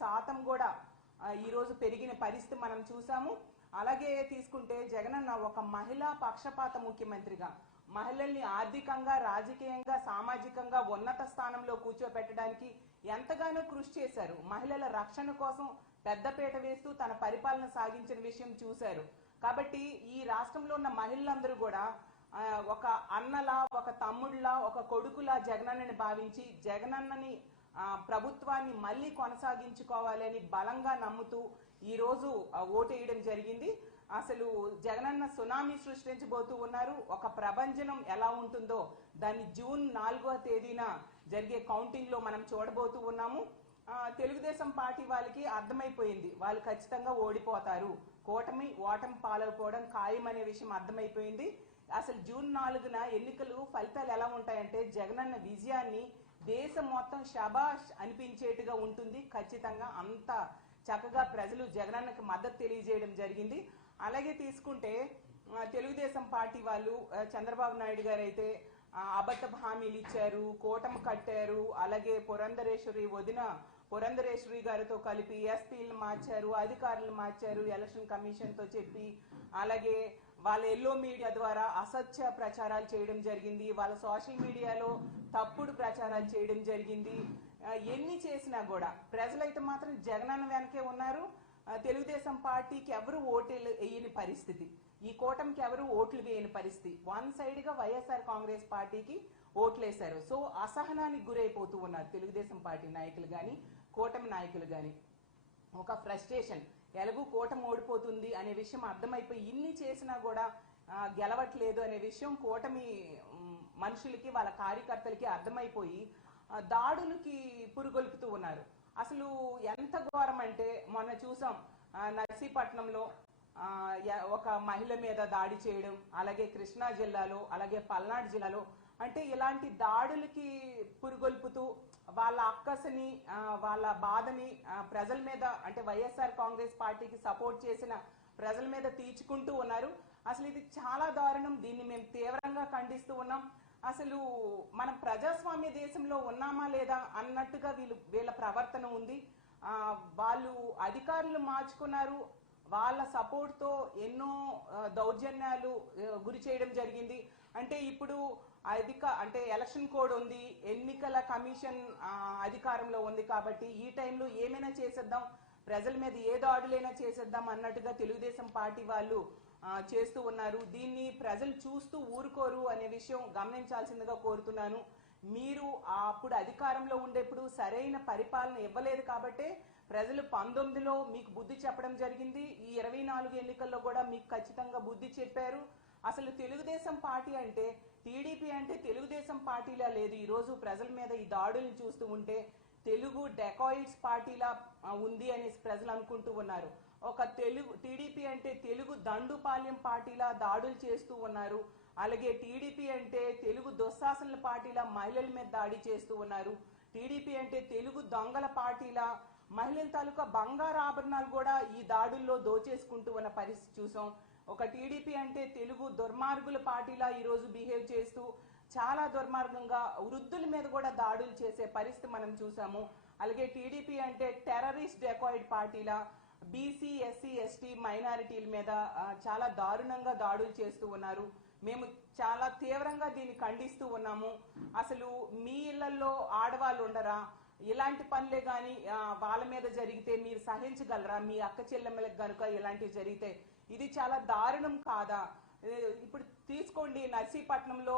శాతం కూడా ఈ రోజు పెరిగిన పరిస్థితి మనం చూసాము. అలాగే తీసుకుంటే జగనన్న ఒక మహిళా పక్షపాత ముఖ్యమంత్రిగా మహిళల్ని ఆర్థికంగా, రాజకీయంగా, సామాజికంగా ఉన్నత స్థానంలో కూర్చోబెట్టడానికి ఎంతగానో కృషి చేశారు. మహిళల రక్షణ కోసం పెద్దపీట వేస్తూ తన పరిపాలన సాగించిన విషయం చూశారు. కాబట్టి ఈ రాష్ట్రంలో ఉన్న మహిళలందరూ కూడా ఒక అన్నలా, ఒక తమ్ముళ్లా, ఒక కొడుకులా జగనన్నని భావించి జగనన్నని ప్రభుత్వాన్ని మళ్ళీ కొనసాగించుకోవాలని బలంగా నమ్ముతూ ఈ రోజు ఓటేయడం జరిగింది. అసలు జగనన్న సునామీ సృష్టించబోతూ ఉన్నారు. ఒక ప్రభంజనం ఎలా ఉంటుందో దాన్ని జూన్ 4వ తేదీన జరిగే కౌంటింగ్ లో మనం చూడబోతూ ఉన్నాము. తెలుగుదేశం పార్టీ వాళ్ళకి అర్థమైపోయింది, వాళ్ళు ఖచ్చితంగా ఓడిపోతారు, ఓటమి పాలైపోవడం ఖాయం అనే విషయం అర్థమైపోయింది. అసలు జూన్ 4న ఎన్నికలు ఫలితాలు ఎలా ఉంటాయంటే జగనన్న విజయాన్ని దేశం మొత్తం శబాష్ అనిపించేట్టుగా ఉంటుంది. ఖచ్చితంగా అంత చక్కగా ప్రజలు జగనన్నకి మద్దతు తెలియజేయడం జరిగింది. అలాగే తీసుకుంటే తెలుగుదేశం పార్టీ వాళ్ళు చంద్రబాబు నాయుడు గారు అయితే అబద్ధ హామీలు ఇచ్చారు, కూటమి కట్టారు. అలాగే పురంధరేశ్వరి గారితో కలిపి ఎస్పీలను మార్చారు, అధికారులను మార్చారు ఎలక్షన్ కమిషన్ తో చెప్పి. అలాగే వాళ్ళ ఎల్లో మీడియా ద్వారా అసత్య ప్రచారాలు చేయడం జరిగింది, వాళ్ళ సోషల్ మీడియాలో తప్పుడు ప్రచారాలు చేయడం జరిగింది. ఎన్ని చేసినా కూడా ప్రజలైతే మాత్రం జగనన్న వెనకే ఉన్నారు. తెలుగుదేశం పార్టీకి ఎవరు ఓట్లు వేయని పరిస్థితి, ఈ కూటమికి ఎవరు ఓట్లు వేయని పరిస్థితి. వన్ సైడ్ గా వైఎస్ఆర్ కాంగ్రెస్ పార్టీకి ఓట్లేశారు. సో అసహనానికి గురైపోతూ ఉన్నారు తెలుగుదేశం పార్టీ నాయకులు గాని, కూటమి నాయకులు గాని. ఒక ఫ్రస్ట్రేషన్, ఎలాగూ కూటమి ఓడిపోతుంది అనే విషయం అర్థమైపోయి ఇన్ని చేసినా కూడా గెలవట్లేదు అనే విషయం కూటమి మనుషులకి, వాళ్ళ కార్యకర్తలకి అర్థమైపోయి దాడులకి పురుగొల్పుతూ ఉన్నారు. అసలు ఎంత ఘోరం అంటే మొన్న చూసాం నర్సీపట్నంలో ఒక మహిళ మీద దాడి చేయడం, అలాగే కృష్ణా జిల్లాలో, అలాగే పల్నాడు జిల్లాలో. అంటే ఇలాంటి దాడులకి పురుగొల్పుతూ వాళ్ళ అక్కసని, వాళ్ళ బాధని ప్రజల మీద, అంటే వైఎస్ఆర్ కాంగ్రెస్ పార్టీకి సపోర్ట్ చేసిన ప్రజల మీద తీర్చుకుంటూ ఉన్నారు. అసలు ఇది చాలా దారుణం, దీన్ని మేము తీవ్రంగా ఖండిస్తూ ఉన్నాం. అసలు మనం ప్రజాస్వామ్య దేశంలో ఉన్నామా లేదా అన్నట్టుగా వీళ్ళ ప్రవర్తన ఉంది. వాళ్ళు అధికారులు మార్చుకున్నారు, వాళ్ళ సపోర్ట్ తో ఎన్నో దౌర్జన్యాలు గురి చేయడం జరిగింది. అంటే ఇప్పుడు అంటే ఎలక్షన్ కోడ్ ఉంది, ఎన్నికల కమిషన్ అధికారంలో ఉంది కాబట్టి ఈ టైంలో ఏమైనా చేసేద్దాం, ప్రజల మీద ఏ దాడులైనా చేసేద్దాం అన్నట్టుగా తెలుగుదేశం పార్టీ వాళ్ళు చేస్తూ ఉన్నారు. దీన్ని ప్రజలు చూస్తూ ఊరుకోరు అనే విషయం గమనించాల్సిందిగా కోరుతున్నాను. మీరు అప్పుడు అధికారంలో ఉండేప్పుడు సరైన పరిపాలన ఇవ్వలేదు కాబట్టే ప్రజలు 19లో మీకు బుద్ధి చెప్పడం జరిగింది. ఈ 24 ఎన్నికల్లో కూడా మీకు ఖచ్చితంగా బుద్ధి చెప్పారు. అసలు తెలుగుదేశం పార్టీ అంటే, టీడీపీ అంటే తెలుగుదేశం పార్టీలా లేదు. ఈ రోజు ప్రజల మీద ఈ దాడులను చూస్తూ ఉంటే తెలుగు డెకాయిడ్స్ పార్టీలా ఉంది అని ప్రజలు అనుకుంటూ ఉన్నారు. ఒక టీడీపీ అంటే తెలుగు దండుపాల్యం పార్టీలా దాడులు చేస్తూ ఉన్నారు. అలాగే టీడీపీ అంటే తెలుగు దుశ్శాసనల పార్టీలా మహిళల మీద దాడి చేస్తూ ఉన్నారు. టీడీపీ అంటే తెలుగు దొంగల పార్టీలా మహిళల తాలూకా బంగారు ఆభరణాలు కూడా ఈ దాడుల్లో దోచేసుకుంటూ ఉన్న పరిస్థితి చూసాం. ఒక టీడీపీ అంటే తెలుగు దుర్మార్గుల పార్టీలా ఈ రోజు బిహేవ్ చేస్తూ చాలా దుర్మార్గంగా వృద్ధుల మీద కూడా దాడులు చేసే పరిస్థితి మనం చూసాము. అలాగే టీడీపీ అంటే టెర్రరిస్ట్ డెకాయిడ్ పార్టీలా బీసీ, ఎస్సీ, ఎస్టీ మైనారిటీల మీద చాలా దారుణంగా దాడులు చేస్తూ ఉన్నారు. మేము చాలా తీవ్రంగా దీన్ని ఖండిస్తూ ఉన్నాము. అసలు మీ ఇళ్లలో ఆడవాళ్ళు ఉండరా? ఇలాంటి పనులే గాని వాళ్ళ మీద జరిగితే మీరు సహించగలరా? మీ అక్క చెల్లెమ్మలకు గనుక ఇలాంటివి జరిగితే ఇది చాలా దారుణం కాదా? ఇప్పుడు తీసుకోండి, నర్సీపట్నంలో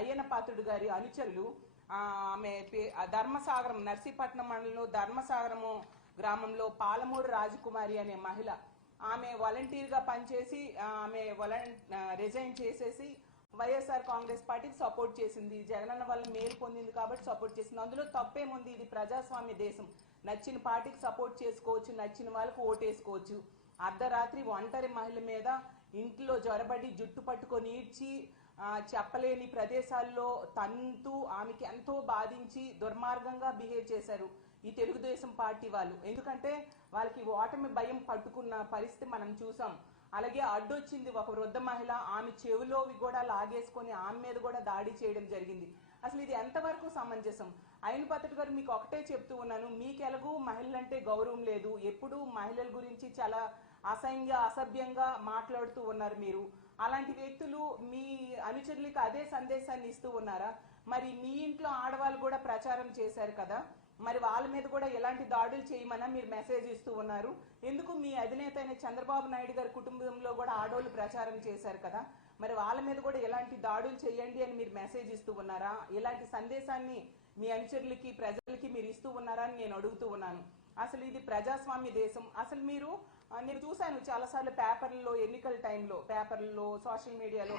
అయ్యన్న పాత్రుడు గారి అనుచరులు ఆమె ధర్మసాగరం, నర్సీపట్నం మండలంలో ధర్మసాగరము గ్రామంలో పాలమూరు రాజకుమారి అనే మహిళ, ఆమె వాలంటీర్ గా పనిచేసి ఆమె రిజైన్ చేసేసి వైఎస్ఆర్ కాంగ్రెస్ పార్టీకి సపోర్ట్ చేసింది. జగనన్న వల్ల మేలు పొందింది కాబట్టి సపోర్ట్ చేసింది. అందులో తప్పేముంది? ఇది ప్రజాస్వామ్య దేశం. నచ్చిన పార్టీకి సపోర్ట్ చేసుకోవచ్చు, నచ్చిన వాళ్ళకు ఓటేసుకోవచ్చు. అర్ధరాత్రి ఒంటరి మహిళ మీద ఇంట్లో జ్వరబడి జుట్టు పట్టుకొని ఈడ్చి చెప్పలేని ప్రదేశాల్లో తంతూ ఆమెకి ఎంతో బాధించి దుర్మార్గంగా బిహేవ్ చేశారు ఈ తెలుగుదేశం పార్టీ వాళ్ళు. ఎందుకంటే వాళ్ళకి ఓటమి భయం పట్టుకున్న పరిస్థితి మనం చూసాం. అలాగే అడ్డొచ్చింది ఒక వృద్ధ మహిళ, ఆమె చెవిలోవి కూడా లాగేసుకొని ఆమె మీద కూడా దాడి చేయడం జరిగింది. అసలు ఇది ఎంతవరకు సమంజసం? అయిన పద్ధతి గారు మీకు ఒకటే చెప్తూ ఉన్నాను, మీకెలాగూ మహిళలంటే గౌరవం లేదు, ఎప్పుడు మహిళల గురించి చాలా అసభ్యంగా మాట్లాడుతూ ఉన్నారు మీరు. అలాంటి వ్యక్తులు మీ అనుచరులకు అదే సందేశాన్ని ఇస్తూ ఉన్నారా? మరి మీ ఇంట్లో ఆడవాళ్ళు కూడా ప్రచారం చేశారు కదా, మరి వాళ్ళ మీద కూడా ఎలాంటి దాడులు చేయమన్నా మీరు మెసేజ్ ఇస్తూ ఉన్నారు. ఎందుకు మీ అధినేత అయిన చంద్రబాబు నాయుడు గారి కుటుంబంలో కూడా ఆడవాళ్ళు ప్రచారం చేశారు కదా, మరి వాళ్ళ మీద కూడా ఎలాంటి దాడులు చేయండి అని మీరు మెసేజ్ ఇస్తూ ఉన్నారా? ఇలాంటి సందేశాన్ని మీ అనుచరులకి ప్రజలకి మీరు ఇస్తూ ఉన్నారా అని నేను అడుగుతూ ఉన్నాను. అసలు ఇది ప్రజాస్వామ్య దేశం. అసలు నేను చూశాను చాలాసార్లు పేపర్లలో, ఎన్నికల టైంలో పేపర్లలో, సోషల్ మీడియాలో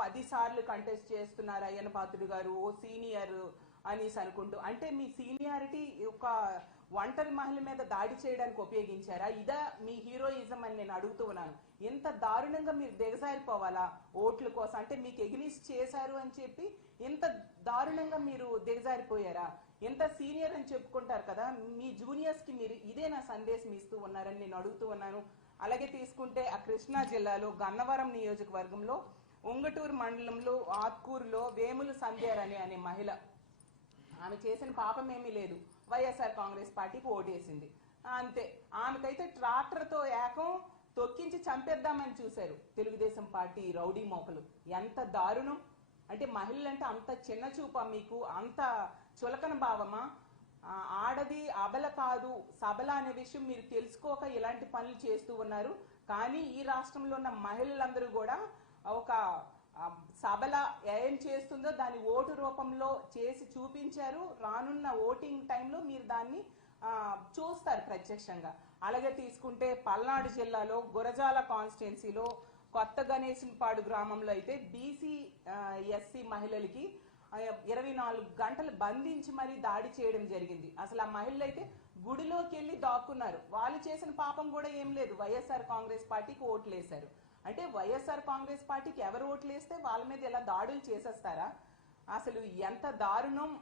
10 సార్లు కంటెస్ట్ చేస్తున్నారు అయ్యన్న పాత్రుడు గారు, సీనియర్ అనేసి అనుకుంటూ. అంటే మీ సీనియారిటీ ఒక ఒంటరి మహిళ మీద దాడి చేయడానికి ఉపయోగించారా? ఇదా మీ హీరోయిజం అని నేను అడుగుతూ ఉన్నాను. ఎంత దారుణంగా మీరు దిగజారిపోవాలా ఓట్ల కోసం? అంటే మీకు ఎగ్నిస్ట్ చేశారు అని చెప్పి ఎంత దారుణంగా మీరు దిగజారిపోయారా? ఎంత సీనియర్ అని చెప్పుకుంటారు కదా, మీ జూనియర్స్ కి మీరు ఇదే నా సందేశం ఇస్తూ ఉన్నారని నేను అడుగుతూ ఉన్నాను. అలాగే తీసుకుంటే ఆ కృష్ణా జిల్లాలో గన్నవరం నియోజకవర్గంలో ఉంగటూరు మండలంలో ఆత్కూరులో వేములు సంధ్యారని అనే మహిళ, ఆమె చేసిన పాపం ఏమీ లేదు, వైఎస్ఆర్ కాంగ్రెస్ పార్టీకి ఓటేసింది అంతే. ఆమెకైతే ట్రాక్టర్తో ఏకం తొక్కించి చంపేద్దామని చూశారు తెలుగుదేశం పార్టీ రౌడీ మోకలు. ఎంత దారుణం! అంటే మహిళలంటే అంత చిన్న చూపా మీకు? అంత చులకన భావమా? ఆడది అబల కాదు సబల అనే విషయం మీరు తెలుసుకోక ఇలాంటి పనులు చేస్తూ ఉన్నారు. కానీ ఈ రాష్ట్రంలో ఉన్న మహిళలందరూ కూడా ఒక సబల ఏం చేస్తుందో దాని ఓటు రూపంలో చేసి చూపించారు. రానున్న ఓటింగ్ టైంలో మీరు దాన్ని చూస్తారు ప్రత్యక్షంగా. అలాగే తీసుకుంటే పల్నాడు జిల్లాలో గురజాల కాన్స్టిట్యున్సీలో కొత్త గణేశన్పాడు గ్రామంలో అయితే బీసీ ఎస్సీ మహిళలకి 24 గంటలు బంధించి మరీ దాడి చేయడం జరిగింది. అసలు ఆ మహిళలు అయితే గుడిలోకి వెళ్ళి దాక్కున్నారు. వాళ్ళు చేసిన పాపం కూడా ఏం లేదు, వైఎస్ఆర్ కాంగ్రెస్ పార్టీకి ఓట్లు వేశారు. అంటే వైఎస్ఆర్ కాంగ్రెస్ పార్టీకి ఎవరు ఓట్లు వేస్తే వాళ్ళ మీద ఎలా దాడులు చేసేస్తారా? అసలు ఎంత దారుణం!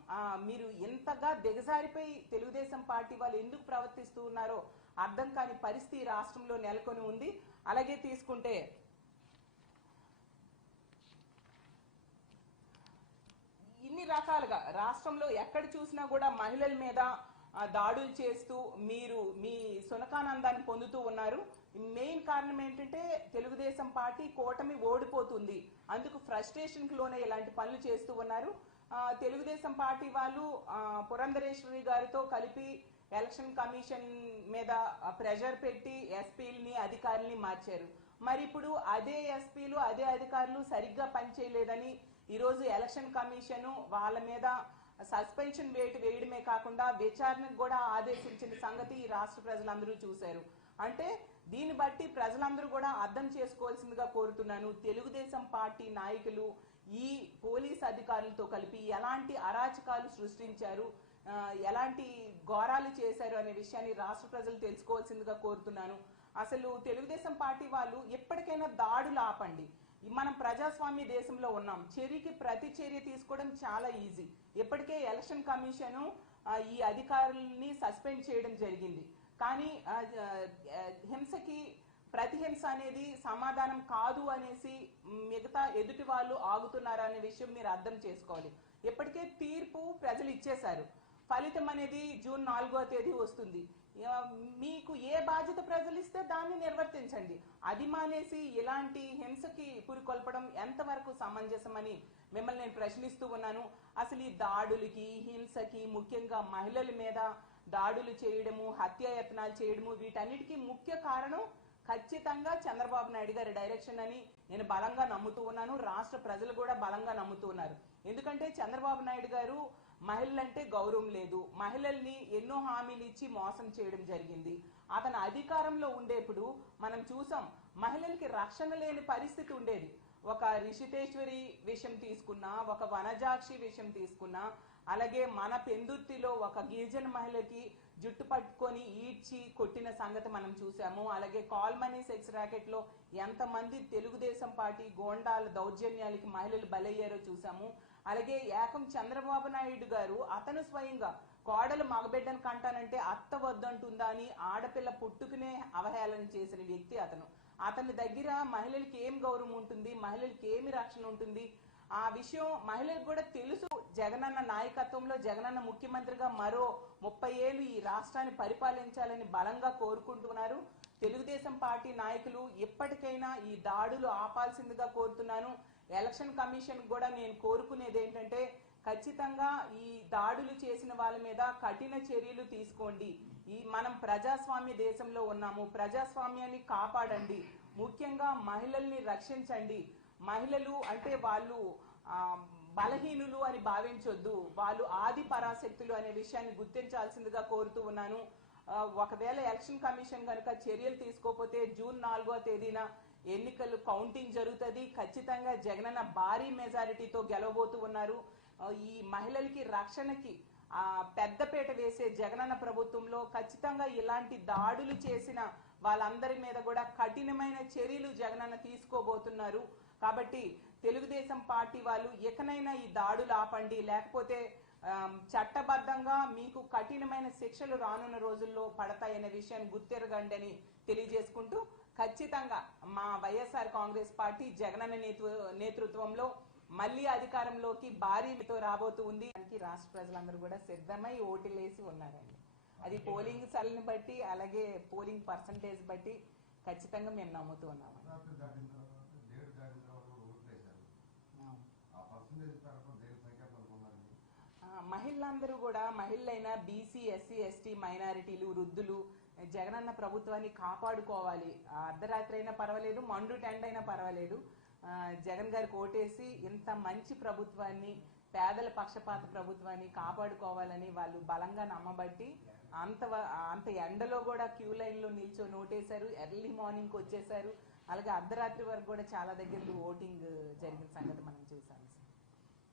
మీరు ఎంతగా దిగజారిపోయి తెలుగుదేశం పార్టీ వాళ్ళు ఎందుకు ప్రవర్తిస్తూ ఉన్నారో అర్థం కాని పరిస్థితి రాష్ట్రంలో నెలకొని ఉంది. అలాగే తీసుకుంటే ఇన్ని రకాలుగా రాష్ట్రంలో ఎక్కడ చూసినా కూడా మహిళల మీద దాడులు చేస్తూ మీరు మీ సునకానందాన్ని పొందుతూ ఉన్నారు. మెయిన్ కారణం ఏంటంటే తెలుగుదేశం పార్టీ కూటమి ఓడిపోతుంది, అందుకు ఫ్రస్ట్రేషన్ లోనే ఇలాంటి పనులు చేస్తూ ఉన్నారు. తెలుగుదేశం పార్టీ వాళ్ళు పురంధరేశ్వరి గారితో కలిపి ఎలక్షన్ కమిషన్ మీద ప్రెషర్ పెట్టి ఎస్పీలని అధికారుల్ని మార్చారు. మరి ఇప్పుడు అదే ఎస్పీలు అదే అధికారులు సరిగ్గా పనిచేయలేదని ఈరోజు ఎలక్షన్ కమిషన్ వాళ్ళ మీద సస్పెన్షన్ వేయడమే కాకుండా విచారణకు కూడా ఆదేశించిన సంగతి ఈ రాష్ట్ర ప్రజలందరూ చూశారు. అంటే దీన్ని బట్టి ప్రజలందరూ కూడా అర్థం చేసుకోవాల్సిందిగా కోరుతున్నాను. తెలుగుదేశం పార్టీ నాయకులు ఈ పోలీస్ అధికారులతో కలిపి ఎలాంటి అరాచకాలు సృష్టించారు, ఎలాంటి ఘోరాలు చేశారు అనే విషయాన్ని రాష్ట్ర ప్రజలు తెలుసుకోవాల్సిందిగా కోరుతున్నాను. అసలు తెలుగుదేశం పార్టీ వాళ్ళు ఎప్పటికైనా దాడులు ఆపండి. మనం ప్రజాస్వామ్య దేశంలో ఉన్నాం, చర్యకి ప్రతి చర్య తీసుకోవడం చాలా ఈజీ. ఇప్పటికే ఎలక్షన్ కమిషన్ ఈ అధికారుల్ని సస్పెండ్ చేయడం జరిగింది. కానీ హింసకి ప్రతిహింస అనేది సమాధానం కాదు అనేసి మిగతా ఎదుటి వాళ్ళు ఆగుతున్నారు అనే విషయం మీరు అర్థం చేసుకోవాలి. ఇప్పటికే తీర్పు ప్రజలు ఇచ్చేశారు, ఫలితం అనేది జూన్ 4వ తేదీ వస్తుంది. మీకు ఏ బాధ్యత ప్రజలు ఇస్తే దాన్ని నిర్వర్తించండి. అది మానేసి ఇలాంటి హింసకి పురికొల్పడం ఎంతవరకు సమంజసమని మిమ్మల్ని నేను ప్రశ్నిస్తూ ఉన్నాను. అసలు ఈ దాడులకి హింసకి ముఖ్యంగా మహిళల మీద దాడులు చేయడము, హత్యాయత్నాలు చేయడము వీటన్నిటికీ ముఖ్య కారణం ఖచ్చితంగా చంద్రబాబు నాయుడు గారి డైరెక్షన్ అని నేను బలంగా నమ్ముతూ ఉన్నాను. రాష్ట్ర ప్రజలు కూడా బలంగా నమ్ముతూ ఉన్నారు. ఎందుకంటే చంద్రబాబు నాయుడు గారు మహిళలంటే గౌరవం లేదు, మహిళల్ని ఎన్నో హామీలు ఇచ్చి మోసం చేయడం జరిగింది. అతను అధికారంలో ఉండేప్పుడు మనం చూసాం, మహిళలకి రక్షణ లేని పరిస్థితి ఉండేది. ఒక రిషితేశ్వరి విషయం తీసుకున్నా, ఒక వనజాక్షి విషయం తీసుకున్నా, అలాగే మన పెందుర్తిలో ఒక గిరిజన మహిళకి జుట్టు పట్టుకొని ఈడ్చి కొట్టిన సంగతి మనం చూసాము. అలాగే కాల్ మనీ సెక్స్ ర్యాకెట్ లో ఎంతమంది తెలుగుదేశం పార్టీ గోండాల దౌర్జన్యాలకి మహిళలు బలయ్యారో చూసాము. అలాగే ఏకం చంద్రబాబు నాయుడు గారు అతను స్వయంగా కోడలు మగబిడ్డను కంటానంటే అత్త వద్దంటుందా అని ఆడపిల్ల పుట్టుకునే అవహేళన చేసిన వ్యక్తి అతను. అతని దగ్గర మహిళలకి ఏం గౌరవం ఉంటుంది, మహిళలకి ఏమి రక్షణ ఉంటుంది? ఆ విషయం మహిళలకు కూడా తెలుసు. జగనన్న నాయకత్వంలో జగనన్న ముఖ్యమంత్రిగా మరో 30 ఏళ్ళు ఈ రాష్ట్రాన్ని పరిపాలించాలని బలంగా కోరుకుంటున్నారు. తెలుగుదేశం పార్టీ నాయకులు ఎప్పటికైనా ఈ దాడులు ఆపాల్సిందిగా కోరుతున్నాను. ఎలక్షన్ కమిషన్ కూడా నేను కోరుకునేది ఏంటంటే ఖచ్చితంగా ఈ దాడులు చేసిన వాళ్ళ మీద కఠిన చర్యలు తీసుకోండి. మనం ప్రజాస్వామ్య దేశంలో ఉన్నాము, ప్రజాస్వామ్యాన్ని కాపాడండి, ముఖ్యంగా మహిళల్ని రక్షించండి. మహిళలు అంటే వాళ్ళు బలహీనులు అని భావించొద్దు, వాళ్ళు ఆది పరాశక్తులు అనే విషయాన్ని గుర్తించాల్సిందిగా కోరుతూ ఉన్నాను. ఒకవేళ ఎలక్షన్ కమిషన్ కనుక చర్యలు తీసుకోకపోతే జూన్ 4వ తేదీన ఎన్నికలు కౌంటింగ్ జరుగుతుంది. ఖచ్చితంగా జగనన్న భారీ మెజారిటీతో గెలవబోతూ ఉన్నారు. ఈ మహిళలకి రక్షణకి పెద్దపీట వేసే జగనన్న ప్రభుత్వంలో ఖచ్చితంగా ఇలాంటి దాడులు చేసిన వాళ్ళందరి మీద కూడా కఠినమైన చర్యలు జగనన్న తీసుకోబోతున్నారు. కాబట్టి తెలుగుదేశం పార్టీ వాళ్ళు ఎకనైనా ఈ దాడులు ఆపండి, లేకపోతే చట్టబద్ధంగా మీకు కఠినమైన శిక్షలు రానున్న రోజుల్లో పడతాయనే విషయాన్ని గుర్తిరగండి అని తెలియజేసుకుంటూ, ఖచ్చితంగా మా వైఎస్ఆర్ కాంగ్రెస్ పార్టీ జగనన్న నేతృత్వంలో మళ్ళీ అధికారంలోకి భారీతో రాబోతూ ఉంది. రాష్ట్ర ప్రజలందరూ కూడా సిద్ధమై ఓటులేసి ఉన్నారండి. అది పోలింగ్ సల్ని బట్టి అలాగే పోలింగ్ పర్సంటేజ్ బట్టి ఖచ్చితంగా మేము నమ్ముతూ ఉన్నాము. మహిళలందరూ కూడా, మహిళలైనా బీసీ, ఎస్సీ, ఎస్టీ, మైనారిటీలు, వృద్ధులు జగనన్న ప్రభుత్వాన్ని కాపాడుకోవాలి. అర్ధరాత్రి అయినా పర్వాలేదు, మండు టెండ్ అయినా పర్వాలేదు, జగన్ గారికి ఓటేసి ఇంత మంచి ప్రభుత్వాన్ని, పేదల పక్షపాత ప్రభుత్వాన్ని కాపాడుకోవాలని వాళ్ళు బలంగా నమ్మబట్టి అంత ఎండలో కూడా క్యూ లైన్ లో నిల్చొని ఓటేశారు. ఎర్లీ మార్నింగ్ వచ్చేసారు. అలాగే అర్ధరాత్రి వరకు కూడా చాలా దగ్గరలో ఓటింగ్ జరిగిన సంగతి మనం చూసాం.